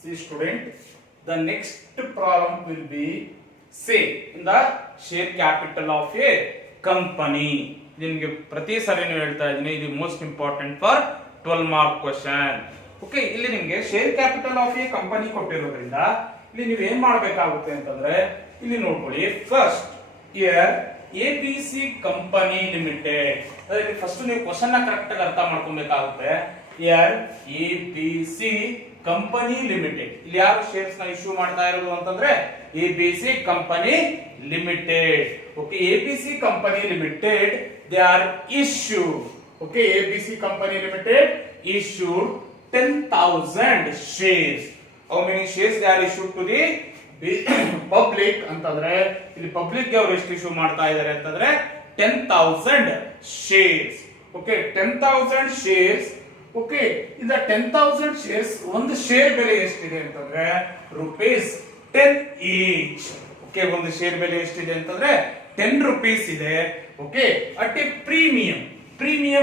See student, the next problem will be say in the share capital of a company. ನಿಮಗೆ ಪ್ರತಿ ಸರಿನೂ ಹೇಳ್ತಾ ಇದ್ದೀನಿ, ಇದು most important for 12 mark question. Okay, ಇಲ್ಲಿ ನಿಮಗೆ share capital of a company ಕೊಟ್ಟಿರೋದ್ರಿಂದ ಇಲ್ಲಿ ನೀವು ಏನ್ ಮಾಡಬೇಕಾಗುತ್ತೆ ಅಂತಂದ್ರೆ ಇಲ್ಲಿ ನೋಡ್ಕೊಳ್ಳಿ. First year ABC company limited. ಅದಕ್ಕೆ ಫಸ್ಟ್ ನೀವು ಕ್ವೆಶ್ಚನ್ ನ ಕರೆಕ್ಟ್ ಆಗಿ ಅರ್ಥ ಮಾಡ್ಕೊಬೇಕಾಗುತ್ತೆ. ಇಯರ್ ABC ಕಂಪನಿ ಲಿಮಿಟೆಡ್, ಇಲ್ಲಿ ಯಾರು ಶೇರ್ಸ್ ನ ಇಶ್ಯೂ ಮಾಡ್ತಾ ಇರೋದು ಅಂತಂದ್ರೆ ABC company limited. Okay, ABC company limited they are issued. Okay, ABC company limited issued 10,000 shares. How many shares they are issued to the public ಅಂತಂದ್ರೆ ಇಲ್ಲಿ public ಗೆ ಅವರು ಎಷ್ಟು ಇಶ್ಯೂ ಮಾಡ್ತಾ ಇದ್ದಾರೆ ಅಂತಂದ್ರೆ 10,000 shares. Okay, 10,000 shares. Okay, in the 10,000 shares ಒಂದು share ಬೆಲೆ ಎಷ್ಟಿದೆ ಅಂತಂದ್ರೆ ರೂಪೀಸ್ 10 each. Okay, ಒಂದು ಶೇರ್ ಬೆಲೆ ಎಷ್ಟಿದೆ ಅಂತಂದ್ರೆ 10 rupees ಇದೆ. Okay, at a premium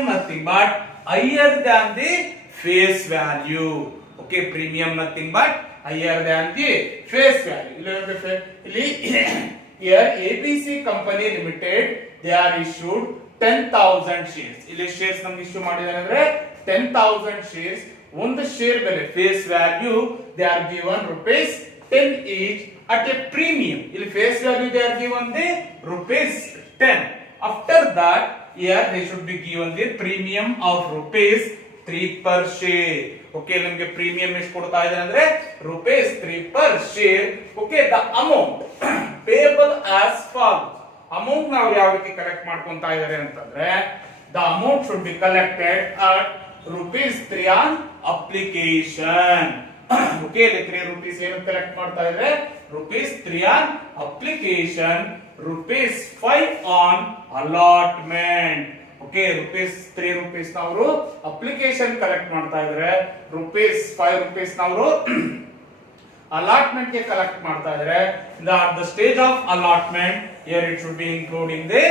nothing but higher than the face value. Okay, premium nothing but higher than the face value. Here ABC company limited they are issued 10,000 shares. ಇಲ್ಲಿ shares ನಮಗೆ issue ಮಾಡಿದ್ದಾರೆ ಅಂದ್ರೆ 10,000 shares. ಒಂದು share ಬೆಲೆ face value they are given rupees 10 each at a premium. ಇಲ್ಲಿ face value they are given the rupees 10. After that, here they should be given the premium of rupees 3 per share. Okay, ನಿಮಗೆ premium ಎಷ್ಟು ಕೊಡ್ತಾ ಇದ್ದಾರೆ ಅಂದ್ರೆ rupees 3 per share. Okay, the amount payable as follows. Amount ನಾವು ಯಾವ ರೀತಿ collect ಮಾಡ್ಕೊಂತಾ ಇದ್ದಾರೆ ಅಂತಂದ್ರೆ the amount should be collected at rupees 3 on application. Okay, ಇಲ್ಲಿ 3 rupees ಏನು ಕಲೆಕ್ಟ್ ಮಾಡ್ತಾ ಇದ್ದಾರೆ rupees 3 on application, rupees 5 on allotment. Okay, rupees 3 rupees ನವರು ಅಪ್ಲಿಕೇಶನ್ ಕಲೆಕ್ಟ್ ಮಾಡ್ತಾ ಇದ್ದಾರೆ, rupees 5 rupees ನವರು allotment ಗೆ ಕಲೆಕ್ಟ್ ಮಾಡ್ತಾ ಇದ್ದಾರೆ. At the stage of allotment, here it should be including the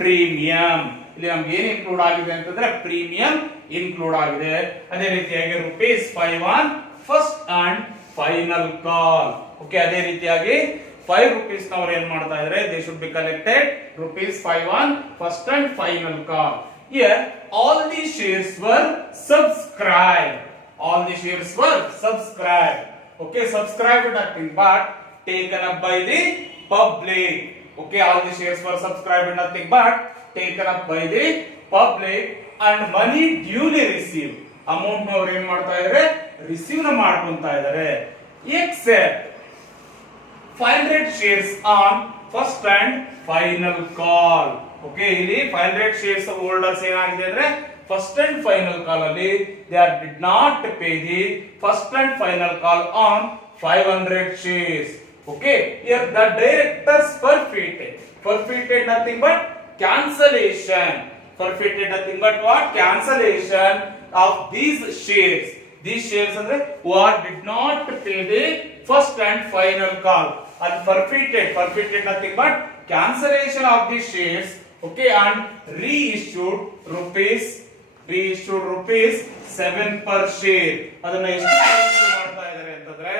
premium. ಇಲ್ಲಿ ನಮ್ಗೆ ಏನು ಇನ್ಕ್ಲೂಡ್ ಆಗಿದೆ ಅಂತಂದ್ರೆ ಪ್ರೀಮಿಯಂ ಇನ್ಕ್ಲೂಡ್ ಆಗಿದೆ. ಅದೇ ರೀತಿಯಾಗಿ rupees 5 on first and final call. Okay, ಅದೇ ರೀತಿಯಾಗಿ 5 rupees ನವರು ಏನ್ ಮಾಡ್ತಾ ಇದ್ದಾರೆ they should be collected rupees 5 on first and final call. Here all the shares were subscribed. All the shares were subscribed. Okay, subscribed nothing but taken up by the public. Okay, all the shares were subscribed nothing but taken up by the public and money duly received. Amount ನವರು ಏನ್ ಮಾಡ್ತಾ ಇದ್ದಾರೆ receive ಮಾಡ್ಕೊಂತಾ ಇದ್ದಾರೆ. Accept 500 shares on first and final call. Okay, ಇಲ್ಲಿ 500 shares holders ಏನಾಗಿದೆ ಅಂದ್ರೆ first and final ಕಾಲ್ ಅಲ್ಲಿ they did not pay the first and final call on 500 shares. Okay, here the directors forfeited nothing but cancellation. Forfeited nothing but what? Cancellation of these shares. These shares ಅಂದ್ರೆ who did not pay the first and final call and forfeited nothing but cancellation of these shares. Okay, and reissued rupees 7 per share. ಅದನ್ನ ಎಷ್ಟು issue ಮಾಡ್ತಾ ಇದ್ದಾರೆ ಅಂತಂದ್ರೆ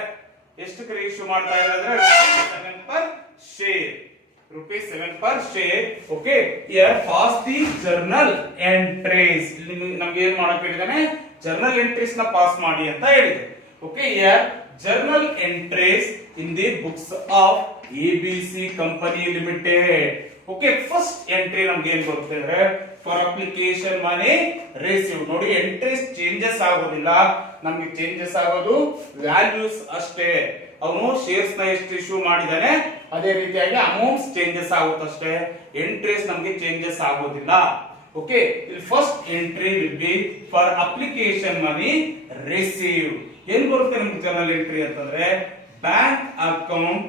ಎಷ್ಟು issue ಮಾಡ್ತಾ ಇದ್ದಾರೆ ಅಂದ್ರೆ 7 per share. rupees 7 per share. Okay, here pass the journal entries. ಇಲ್ಲಿ ನಮಗೆ ಏನು ಮಾಡಬೇಕು ಹೇಳಿದಾನೆ journal entries ನ ಪಾಸ್ ಮಾಡಿ ಅಂತ ಹೇಳಿದೆ. Okay, here journal entries in the books of ABC company limited. Okay, first entry ನಮಗೆ ಏನು ಬರುತ್ತೆ ಅಂದ್ರೆ for application money received. ನೋಡಿ ಎಂಟ್ರೀಸ್ ಚೇಂಜಸ್ ಆಗೋದಿಲ್ಲ, ನಮಗೆ ಚೇಂಜಸ್ ಆಗೋದು ವ್ಯಾಲ್ಯೂಸ್ ಅಷ್ಟೇ. ಅವನು ಶೇರ್ಸ್ ನ ಎಷ್ಟು ಇಶ್ಯೂ ಮಾಡಿದಾನೆ ಅದೇ ರೀತಿಯಾಗಿ ಅಮೌಂಟ್ಸ್ ಚೇಂಜಸ್ ಆಗುತ್ತಷ್ಟೇ, ಎಂಟ್ರೀಸ್ ನಮಗೆ ಚೇಂಜಸ್ ಆಗೋದಿಲ್ಲ. ಓಕೆ, ಇಲ್ಲಿ first entry will be for application money receive. ಏನ್ ಬರುತ್ತೆ ನಮ್ಗೆ ಜನರಲ್ ಎಂಟ್ರಿ ಅಂತಂದ್ರೆ bank account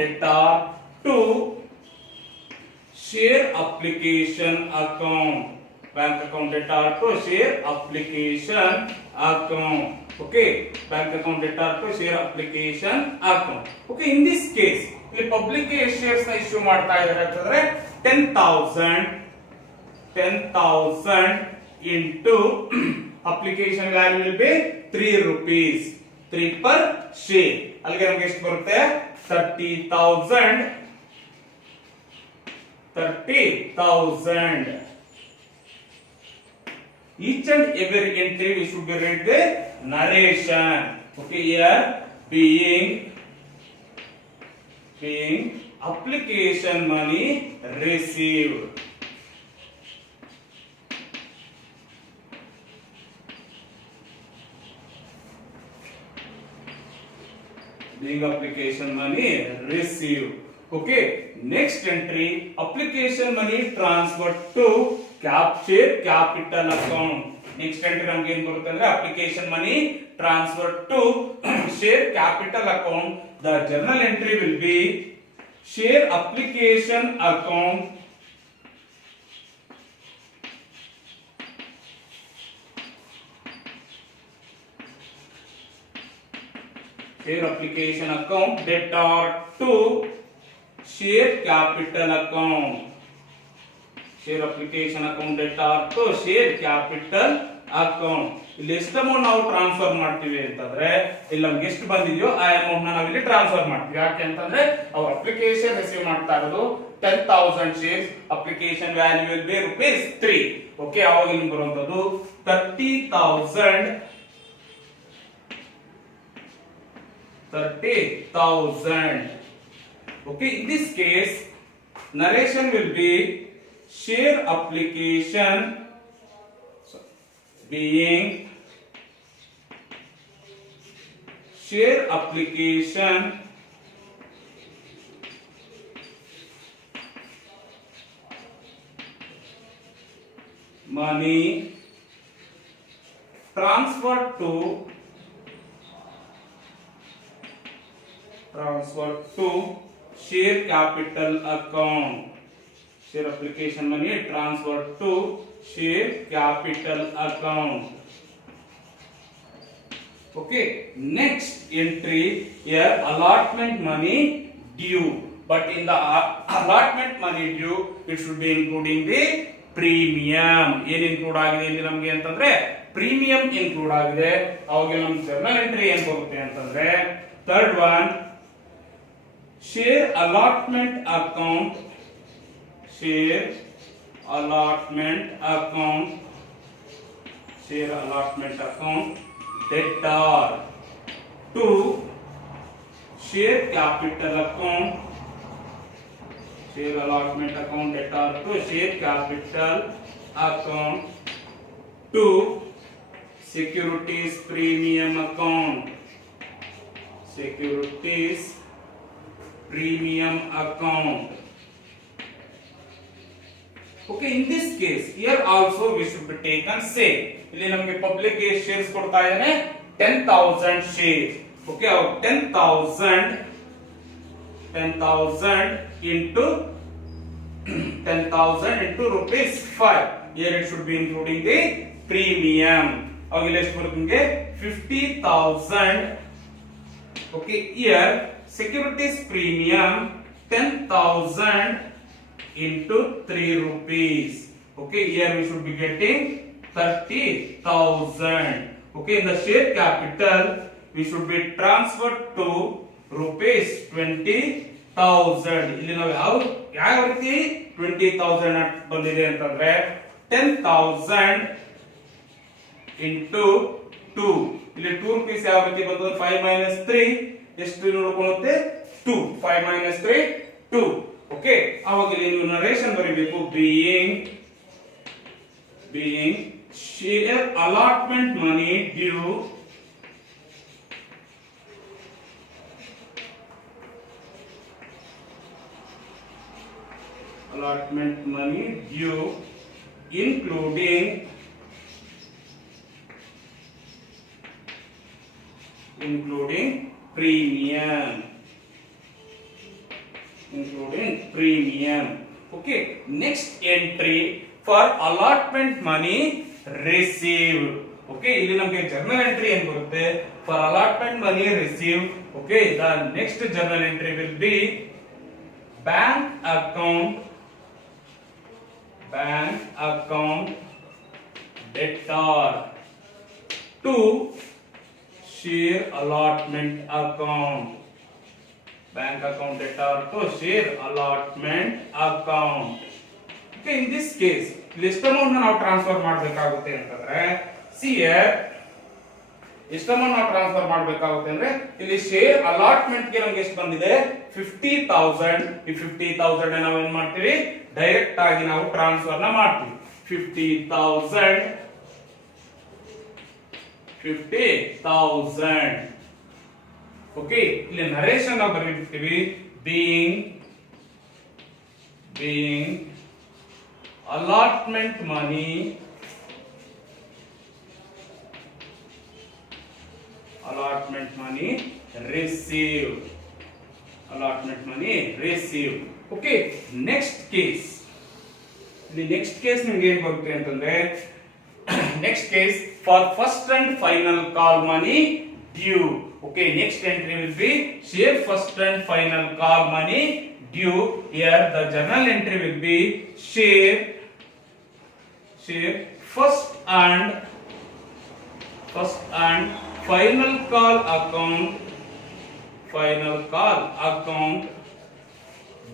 debtor to share application account. Bank account debtor to share application account. Okay, bank account debtor to share application account. Okay, in this case ಇಲ್ಲಿ public shares ನ issue ಮಾಡ್ತಾ ಇದ್ದಾರೆ ಅಂತಂದ್ರೆ 10,000 into application value will be 3 rupees, 3 per share. ಅಲ್ಲಿಗೆ ನಮಗೆ ಎಷ್ಟು ಬರುತ್ತೆ 30,000. Each and every entry we should be read the narration. Okay, here being application money received. Being application money received. Okay, next entry application money transferred to share capital account. Next entry ನಮಗೆ ಏನು ಬರುತ್ತೆ ಅಂದ್ರೆ application money transferred to share capital account. The journal entry will be share application account share application account debtor to share capital account. Share application account debtor to share capital account. ಇಲ್ಲಿ ಎಷ್ಟು amount ನಾವು transfer ಮಾಡ್ತೀವಿ ಅಂತಂದ್ರೆ ಇಲ್ಲಿ ನಮ್ಗೆ ಎಷ್ಟು ಬಂದಿದೆಯೋ ಆ amount ನಾವು ಇಲ್ಲಿ ಟ್ರಾನ್ಸ್ಫರ್ ಮಾಡ್ತೀವಿ. ಯಾಕೆ ಅಂತಂದ್ರೆ ಅವ್ರ ಅಪ್ಲಿಕೇಶನ್ ರಿಸೀವ್ ಮಾಡ್ತಾ ಇರೋದು 10,000 shares, application value will be rupees 3. Okay, ಅವಾಗ ಇಲ್ಲಿ ಬರುವಂತದ್ದು 30,000. Okay, in this case narration will be share application being share application money transferred to share capital account. Share application money transferred to share capital account. Okay, next entry here allotment money due, but in the allotment money due it should be including the premium. ಏನು include ಆಗಿದೆ ಇಲ್ಲಿ ನಮಗೆ ಅಂತಂದ್ರೆ premium include ಆಗಿದೆ. ಅವಾಗ ನಮ್ಮ journal entry ಏನು ಬರುತ್ತೆ ಅಂತಂದ್ರೆ third one share allotment account debtor to share capital account debtor to share capital account to securities premium account Okay, in this case here also we should be taken same. ಇಲ್ಲಿ ನಮಗೆ public shares ಕೊಡ್ತಾ ಇದ್ದಾನೆ 10,000 shares. Okay, 10,000 into 10,000 into rupees 5. Here it should be including the premium. ಅವಾಗ ಇಲ್ಲಿ ಎಷ್ಟು ಬರುತ್ತೆ ನಿಮಗೆ 50,000. Okay, here securities premium 10,000 into 3 rupees. Okay, here we should be getting 30,000. Okay, in the share capital we should be transferred to rupees 20,000. ಇಲ್ಲಿ ನಾವು ಯಾವ ರೀತಿ 20,000 ಬಂದಿದೆ ಅಂತಂದ್ರೆ 10,000 into 2. ಇಲ್ಲಿ 2 rupees ಯಾವ ರೀತಿ ಬಂತು 5 minus 3 ಎಷ್ಟು ನೋಡ್ಕೊಳ್ಳುತ್ತೆ 2. 5 minus 3 2. ಓಕೆ, ಅವಾಗ ಇಲ್ಲಿ ನೀವು ನರೇಷನ್ ಬರೀಬೇಕು being share allotment money due including premium. Okay, next entry for allotment money received. Okay, ಇಲ್ಲಿ ನಮಗೆ journal entry ಏನು ಬರುತ್ತೆ for allotment money received. Okay, the next journal entry will be bank account debtor. 2. Share allotment account. Bank account debtor to share allotment account. Okay, in this case, list amount ನಾವು transfer ಮಾಡಬೇಕಾಗುತ್ತೆ ಅಂತಂದ್ರೆ see here ಎಷ್ಟು amount ನಾವು transfer ಮಾಡಬೇಕಾಗುತ್ತೆ ಅಂದ್ರೆ ಇಲ್ಲಿ share allotment ಗೆ ನಮಗೆ ಎಷ್ಟು ಬಂದಿದೆ 50,000. ಈ 50,000 ನಾವು ಏನು ಮಾಡ್ತೀವಿ ಡೈರೆಕ್ಟ್ ಆಗಿ ನಾವು ಟ್ರಾನ್ಸ್ಫರ್ ನ ಮಾಡ್ತೀವಿ 50,000. ಓಕೆ, ಇಲ್ಲಿ ನರೇಶನ್ ನಾವು ಬರೆದಿರ್ತೀವಿ being allotment money received. Okay, next case. The next case ನಿಮಗೆ ಏನು ಬರುತ್ತೆ ಅಂತಂದ್ರೆ next case for first and final call money due. Okay, next entry will be share first and final call money due. Here the journal entry will be share first and final call account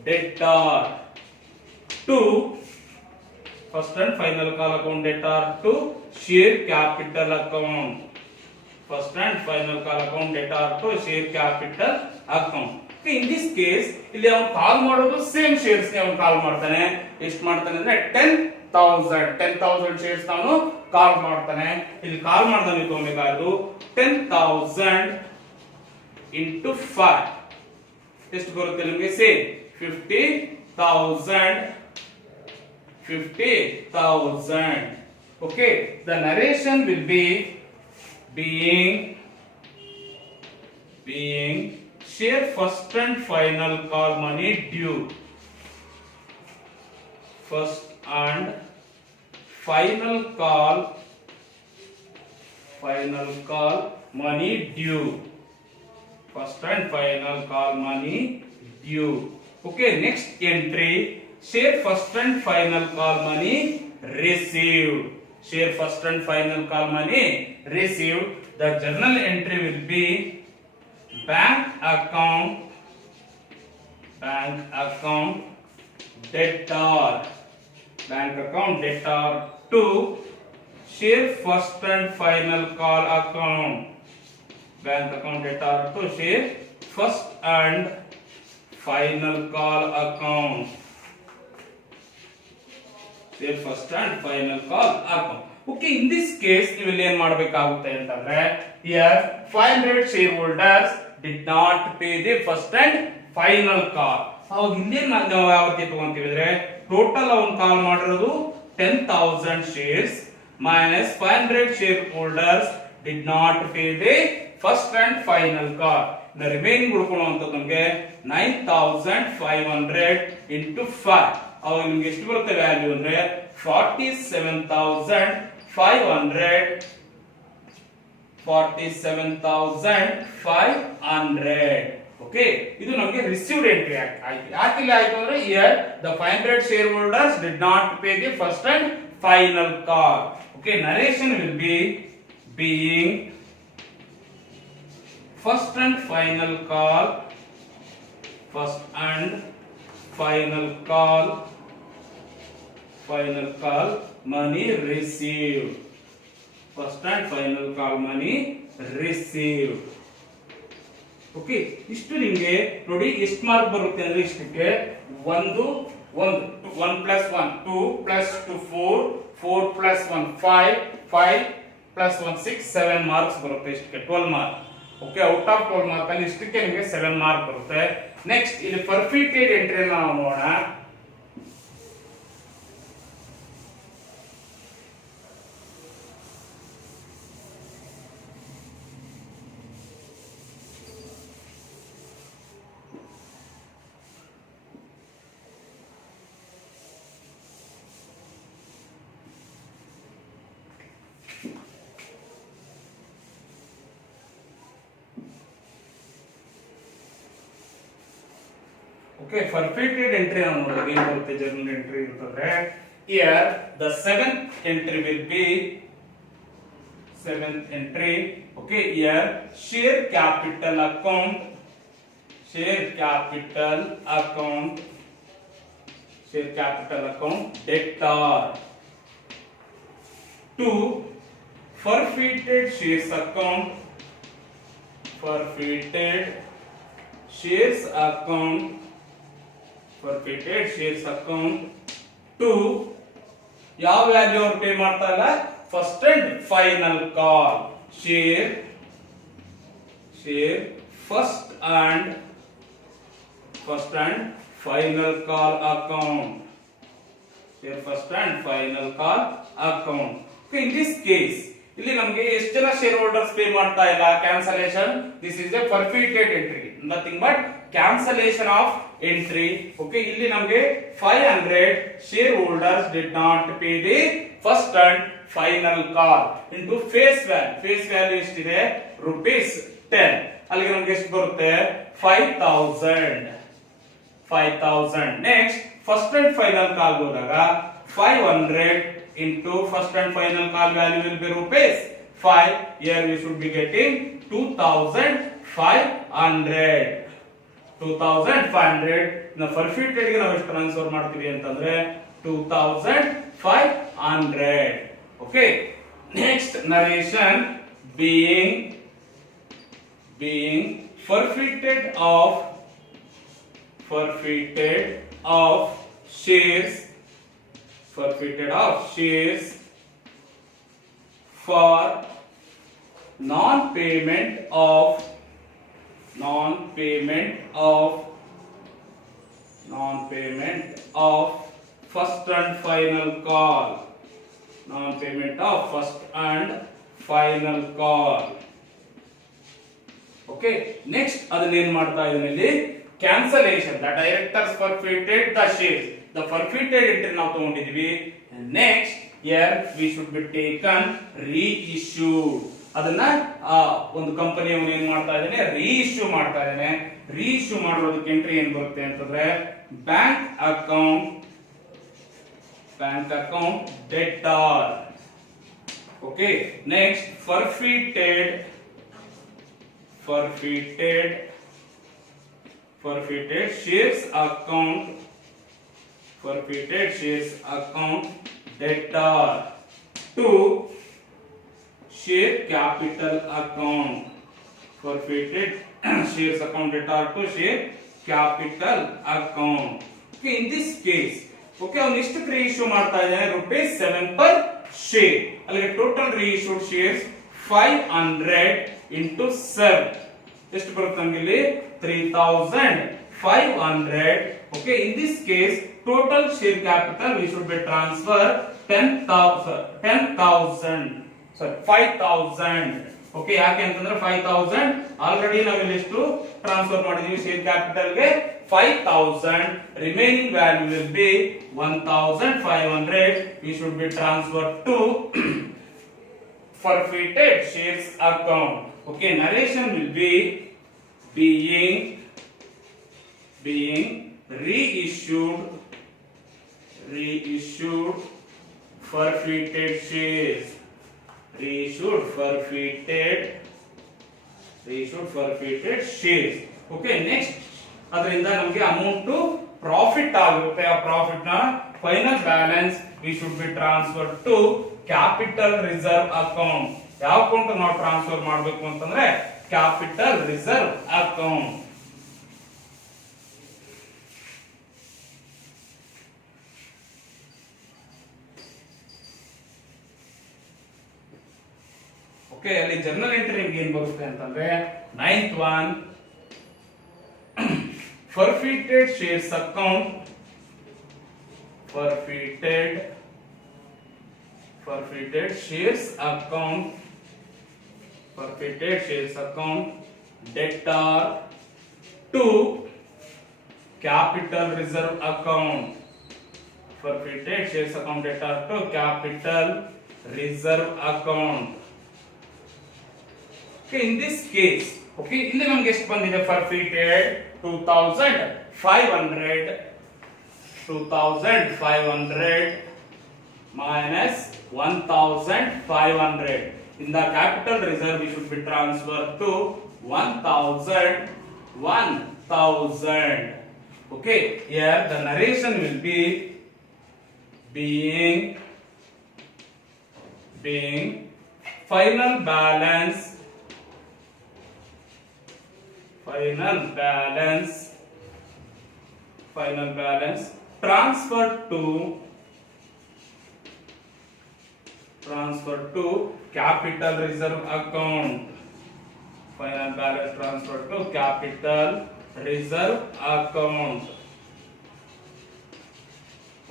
debtor to first and final call account debtor to share capital account. First and final call account debtor to share capital account. In this case ಇಲ್ಲಿ ಅವನು ಕಾಲ್ ಮಾಡೋದು same shares ಗೆ ಅವನು ಕಾಲ್ ಮಾಡ್ತಾನೆ. ಎಷ್ಟು ಮಾಡ್ತಾನೆ ಅಂದ್ರೆ 10,000 shares ಅವನು ಕಾಲ್ ಮಾಡ್ತಾನೆ. ಇಲ್ಲಿ ಕಾಲ್ ಮಾಡಿದಾಗ ತಗೋಬೇಕಾದ್ರು 10,000 into 5 ಎಷ್ಟು ಬರುತ್ತೆ ನಿಮಗೆ same 50,000. Okay, the narration will be being share first and final call money due. First and final call money due. First and final call money due. Okay, next entry share first and final call money received. Share first and final call money received. The journal entry will be bank account debtor to share first and final call account. Bank account debtor to share first and final call account. Share first and final call account. Okay, in this case you will ಏನು ಮಾಡಬೇಕಾಗುತ್ತೆ ಅಂತಂದ್ರೆ here 500 shareholders did not pay the first and final call. ಅವಾಗ ಇಲ್ಲಿ ನಾವು ಯಾವ ರೀತಿ ತಗೊಂತೀವಿ ಅಂದ್ರೆ total ಅವನು ಕಾಲ್ ಮಾಡಿರೋದು 10,000 shares minus 500 shareholders did not pay the first and final call. The remaining ಉಳ್ಕೊಳ್ಳುವಂತದ್ದು ನಮಗೆ 9,500 into 5. ಅವಾಗ ನಿಮಗೆ ಎಷ್ಟು ಬರುತ್ತೆ ವ್ಯಾಲ್ಯೂ ಅಂದ್ರೆ 47,500. ಓಕೆ, ಇದು ನಮಗೆ ರಿಸೀವ್ಡ್ ಎಂಟ್ರಿ ಆಯ್ತು. ಯಾಕೆ ಇಲ್ಲಿ ಆಯ್ತು ಅಂದ್ರೆ here the 500 shareholders did not pay the first and final call. Okay, narration will be being first and final call money received. First and final call money received. Okay, ಇಷ್ಟು ನಿಮಗೆ ನೋಡಿ ಎಷ್ಟು mark ಬರುತ್ತೆ ಅಂದ್ರೆ ಇಷ್ಟಕ್ಕೆ 1 plus 1 2 plus 2 4 4 plus 1 5 5 plus 1 6 7 marks ಬರುತ್ತೆ. ಇಷ್ಟಕ್ಕೆ 12 mark. Okay, out of 12 mark ಅಲ್ಲಿ ಇಷ್ಟಕ್ಕೆ ನಿಮಗೆ 7 ಮಾರ್ಕ್ ಬರುತ್ತೆ. ನೆಕ್ಸ್ಟ್ ಇಲ್ಲಿ ಪರ್ಫೆಕ್ಟೆಡ್ ಎಂಟ್ರಿ ನಾವು ನೋಡೋಣ. Okay, perfected entry ನಾವು ನೋಡಿದಾಗ ಏನು ಬರುತ್ತೆ, ಜರ್ನಲ್ ಎಂಟ್ರಿ ಇರ್ತದೆ. Here the seventh entry will be seventh entry. Okay, here share capital account, share capital account, share capital account debtor. 2 forfeited shares account, forfeited shares account, forfeited shares account. 2 ಯಾವ value ಅವ್ರು pay ಮಾಡ್ತಾ ಇಲ್ಲ, first and final call share, share first and final call account, share first and final call account. Okay, in this case ಇಲ್ಲಿ ನಮಗೆ ಎಷ್ಟು ಜನ share holders pay ಮಾಡ್ತಾ ಇಲ್ಲ cancellation, this is a forfeited entry, nothing but cancellation of entry. Okay, ಇಲ್ಲಿ ನಮಗೆ 500 share holders did not pay the first and final call into face value, face value ಎಷ್ಟಿದೆ rupees 10, ಅಲ್ಲಿಗೆ ನಮಗೆ ಎಷ್ಟು ಬರುತ್ತೆ 5000. Next first and final call ಹೋದಾಗ 500 into first and final call value will be rupees 5. Here we should be getting 2500. ಇನ್ನು forfeited ಗೆ ನಾವು ಎಷ್ಟು ಟ್ರಾನ್ಸ್ಫರ್ ಮಾಡ್ತೀವಿ ಅಂತಂದ್ರೆ 2500. Okay, next narration being forfeited of shares, forfeited of shares for non-payment of first and final call, non-payment of first and final call. Okay, next ಅದನ್ನ ಏನ್ ಮಾಡ್ತಾ ಇದೀನಿ ಇಲ್ಲಿ cancellation, the directors forfeited the shares, the forfeited entry ನಾವು ತಗೊಂಡಿದೀವಿ. Next here we should be taken reissued, ಅದನ್ನ ಒಂದು company ಅವನು ಏನ್ ಮಾಡ್ತಾ ಇದ್ದಾನೆ ರೀಇಶ್ಯೂ ಮಾಡ್ತಾ ಇದ್ದಾನೆ. ರೀಇಶ್ಯೂ ಮಾಡೋದಕ್ಕೆ ಎಂಟ್ರಿ ಏನ್ ಬರುತ್ತೆ ಅಂತಂದ್ರೆ bank account debtor. Okay, next forfeited shares account, forfeited shares account debtor. 2 share capital account, forfeited shares account debtor to share capital account. Okay, in this case okay ಅವನು ಎಷ್ಟು reissue ಮಾಡ್ತಾ ಇದ್ದಾನೆ rupees 7 per share, ಅಲ್ಲಿಗೆ total ರೀಇಶ್ಯೂಡ್ shares 500 into 7 ಎಷ್ಟು ಬರುತ್ತೆ ನಮಗೆ ಇಲ್ಲಿ 3500. okay, in this case total share capital we should be transfer 5000. Okay, ಯಾಕೆ ಅಂತಂದ್ರೆ 5000 ಆಲ್ರೆಡಿ ನಾವು ಇಲ್ಲಿ ಎಷ್ಟು ಟ್ರಾನ್ಸ್ಫರ್ ಮಾಡಿದೀವಿ ಶೇರ್ ಕ್ಯಾಪಿಟಲ್ ಗೆ 5000, remaining value will be 1500. we should be transferred to forfeited shares account. Okay, narration will be being reissued forfeited shares, reissued forfeited shares. Okay, next ಅದರಿಂದ ನಮಗೆ amount profit ಆಗುತ್ತೆ. ಆ profit ನ final balance we should be transferred to capital reserve account. ಯಾವ account ನಾವು transfer ಮಾಡಬೇಕು ಅಂತಂದ್ರೆ capital reserve account. Okay, ಅಲ್ಲಿ ಜರ್ನಲ್ ಎಂಟ್ರಿ ಏನ್ ಬರುತ್ತೆ ಅಂತಂದ್ರೆ 9th one forfeited shares account, forfeited shares account debtor to capital reserve account, forfeited shares account debtor to capital reserve account. Okay, in this case okay, ಇಲ್ಲಿ ನಮಗೆ ಎಷ್ಟು ಬಂದಿದೆ forfeited 2500 minus 1500. in the capital reserve we should be transferred to 1000. Okay, here the narration will be being final balance transferred to capital reserve account. Final balance transferred to capital reserve account.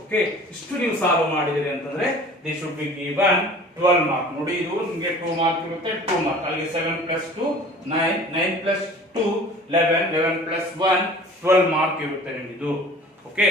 Okay, ಇಷ್ಟು ನೀವು solve ಮಾಡಿದಿರಿ ಅಂತಂದ್ರೆ the should be given 12 mark. ನೋಡಿ ಇದು ನಿಮಗೆ 2 mark ಇರುತ್ತೆ, 2 mark. ಅಲ್ಲಿ 7 + 2 9, 9 + 2 11, 11 + 1 12 mark ಇರುತ್ತೆ ನಿಮ್ದು. ಓಕೆ,